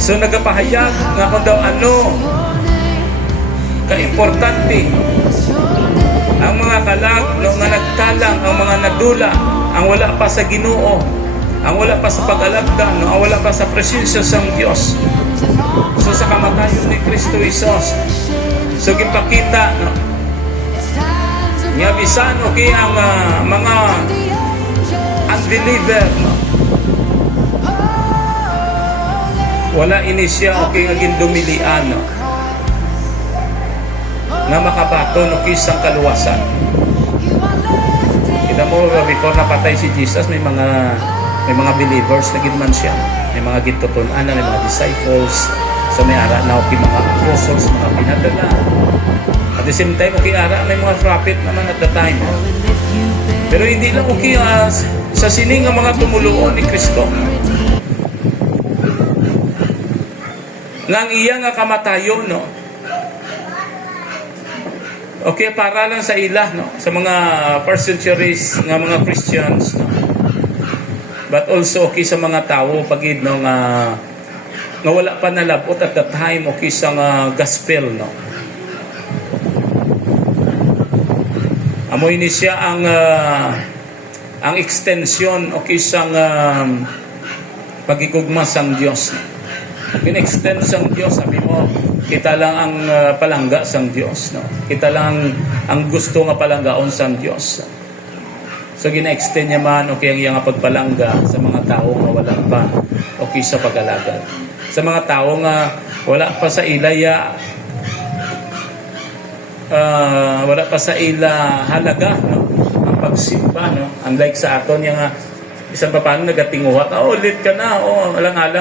So nagapahayag nga kung daw ano kaimportante ang mga kalag no, nga nagtalang, ang mga nadula, ang wala pa sa Ginoo, ang wala pa sa pag-alabda, no, ang wala pa sa presensya sa Diyos. So sa kamatayon ni Kristo Jesus, so gipakita no, nga bisan okay ang mga unbeliever no, wala ini siya okay nga gindumilian no, nga makabaton okay sang kaluwasan. Kita mo before napatay si Jesus may mga believers na gid man siya, may mga gitutunan na, may mga disciples, so may ara na okay mga apostles, mga pinadala. At the same time okay ara may mga prophet naman at the time. Pero hindi lang okay sa sining ng mga tumuluon ni Kristo. Nang iya nga kamatayon no, okay para lang sa ila no, sa mga first centuries nga mga Christians no, but also okay sa mga tao pagid no nga wala pa nalabot at the time okay sa gospel no. Amoy ni siya ang extension okay sa pagigugma sang Dios. Pin-extend sang Dios, sabi mo, kita lang ang palangga sang Dios, no? Kita lang ang gusto nga palanggaon sang Dios. So gina-extend niya man okay ang iyang pagpalangga sa mga tao nga wala pa okay sa pag-alagad. Sa mga tao nga wala pa sa ilaya wala pa sa ila halaga no, ang pagsimba no. Unlike sa aton nga bisan pa paano nagatinguhat, ulit ka na, walang alang